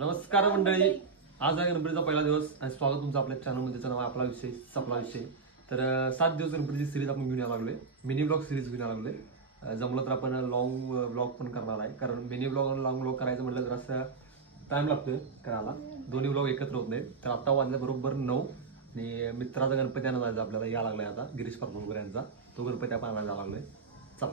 नमस्कार मंडळी, आज आहे गणपतीचा पहिला दिवस आणि स्वागत तुमचं आपल्या चॅनलमध्ये. त्याचं नाव आहे आपला विषय सपला विषय. तर 7 दिवस गणपतीची सिरीज आपण घेऊन यायला लागलोय, मिनी ब्लॉग सिरीज घेऊन यायला लागलोय. जमलं तर आपण लॉंग ब्लॉग पण करणार आहे, कारण मिनी ब्लॉग आणि लॉंग ब्लॉग करायचं म्हटलं तर असं टाइम लागतोय करायला, दोन्ही ब्लॉग एकत्र होत नाहीत. तर आता वाजल्या बरोबर 9 आणि मित्राचा गणपती आणायला जायचा आपल्याला, या लागलाय आता गिरीश परभुळकर यांचा, तो गणपती आपण आणायला लागलोय. चला.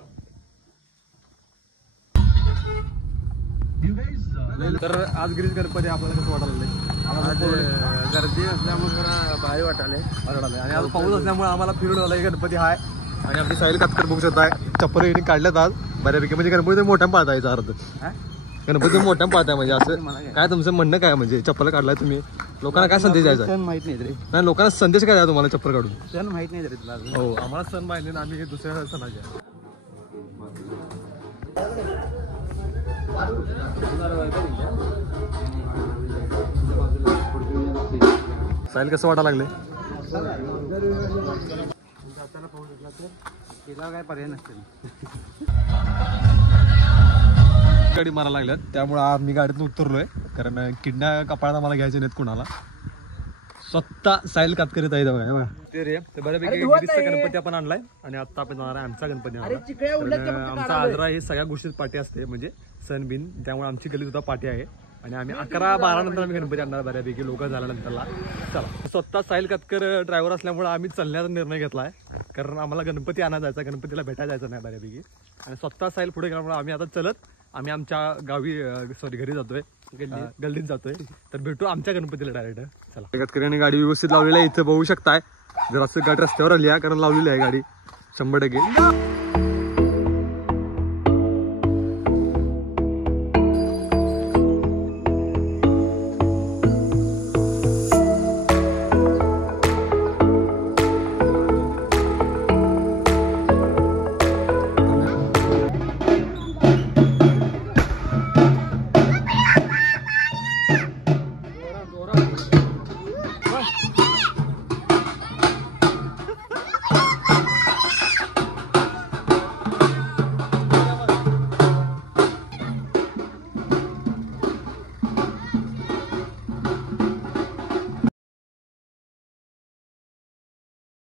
तर आज गिरीश गणपती आपल्याला कसं वाटायला लागले? गर्दी असल्यामुळे जरा भारी वाटायले आणि आज पाऊस असल्यामुळे आम्हाला फिरून आलाय गणपती हाय. आणि आपली साहिल कातकर बघू शकताय, चप्पल येणे काढल्यात आज बऱ्यापैकी. म्हणजे गणपती मोठ्या पाळतायचा अर्थ, गणपती मोठ्या पाळताय. म्हणजे असं काय तुमचं म्हणणं काय? म्हणजे चप्पल काढलाय तुम्ही, लोकांना काय संदेश द्यायचा? सण माहित नाही रे, नाही लोकांना संदेश काय द्या तुम्हाला चप्पल काढून? सण माहित नाही रे तुला? हो, आम्हाला सण माहिती नाही, आम्ही हे दुसऱ्या सणाचे. साहिल कसं वाटायला लागले? तिला काय पर्याय नसते, गाडी मारायला लागल्यात, त्यामुळे आम्ही गाडीतून उतरलोय. कारण किडण्या कपाळात आम्हाला घ्यायचे नाहीत कुणाला. स्वतः साहिल कातकर येत आहे बघा ते रे. तर बऱ्यापैकी गिरीशचा गणपती आपण आणलाय आणि आता आपण जाणार आहे आमचा गणपती आणला. आमचा आजरा हे सगळ्या गोष्टीत पार्टी असते, म्हणजे सण बिन. त्यामुळे आमची गल्ली सुद्धा पार्टी आहे आणि आम्ही 11-12 नंतर आम्ही गणपती आणणार बऱ्यापैकी लोक झाल्यानंतरला. चला. स्वतः साहिल कातकर ड्रायव्हर असल्यामुळे आम्ही चालण्याचा निर्णय घेतलाय, कारण आम्हाला गणपती आणायला जायचा, गणपतीला भेटायला जायचं नाही बऱ्यापैकी. आणि स्वतः साहिल पुढे गेल्यामुळे आम्ही आता चलत आम्ही आमच्या गावी घरी जातोय, गल्लीत जातोय. तर भेटू आमच्या गणपतीला डायरेक्ट. चला. कातकऱ्यांनी गाडी व्यवस्थित लावलेली आहे, इथं बघू शकताय. जर असं गाडी रस्त्यावर आली आहे, कारण लावलेली आहे गाडी 100%.